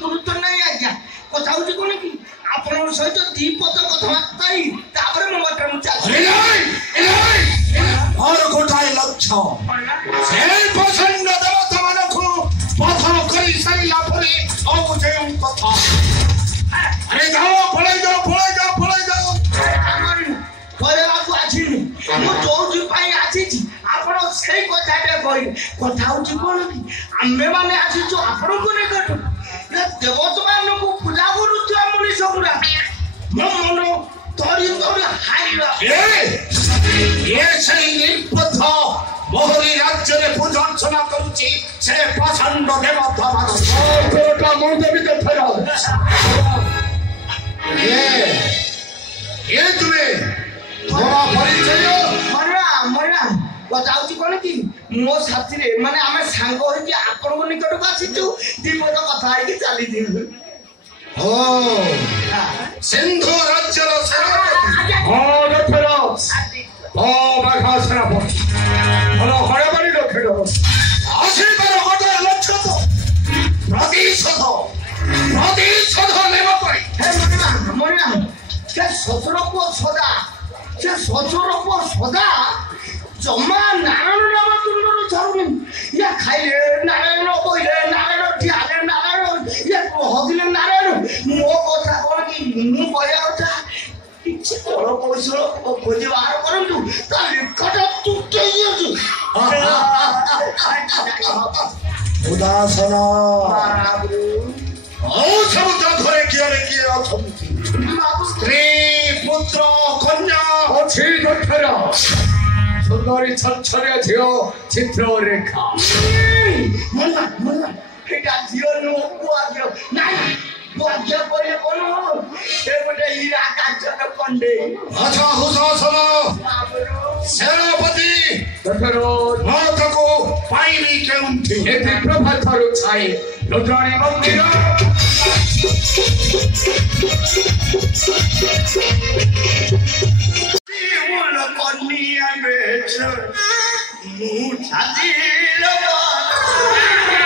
गुरुत्व नहीं आज्ञा कथा हूँ कौन कि आप सहित दीपद कथबार्ता तापर मो बाटर और गोटाए लक्ष्य से पसंद देवता मानकु पथ करी साइला परे औ जेउ कथा अरे जाओ पळाई जाओ पळाई जाओ पळाई जाओ हमर कोरे बाबू आछि मो जोजि पाई आछि आपण सेई कथाटे कहि कथा हूँ कौन कि आमे माने आछि जो आपण को निकट देवता मानकु पूजा करूथि मनीष गुरा मो मनो तोरी तोरी हाइला ये सही पथ मोहरी राज्य रे पूजा अर्चना करूची से पसंद देवता मानक तोटा मुंडे भी तो फेरा ये तुम्हें थोड़ा परिचय मरा बताउची कोन कि मो साथी रे माने आमे सांग होई कि आपण को निकट को आछिचु दीपद कथा है कि चाली दिन ओ सिंधु राज्य रो सेनापति ओ रथराज ओ बाघा सेनापति भलो हरे बड़ी रखेडो आशीर्वाद गोटे लक्ष्य तो प्रतिशोध नेम पई हे मरा के ससुर को सदा जमा नारायण नाम तुंडर छारुनी या खाइले नारायण बोइले नारायण ठियाले नारायण या हदिले नारायण मो कथा कोन कि मु कहया कथा किछ तोर कौशल खोजी बाहर करंतु ता निकट तुटे यजु उदासना ओ सब जघरे किए अछंती स्त्री पुत्र कन्या अछि जठरा सुंदरी छछरे झियो चित्र रेखा मन एटा झियो नो बुआग्यो नाइ बुआग्यो करे कोन ए गोटे हीरा काचन कंडे अच्छा हुसासन सेनापति जठरो माता को पाइनी केउंथि एति प्रभाथरु छाई रुद्राणी मंदिर जीवन कन्या बेच मुठाती लगा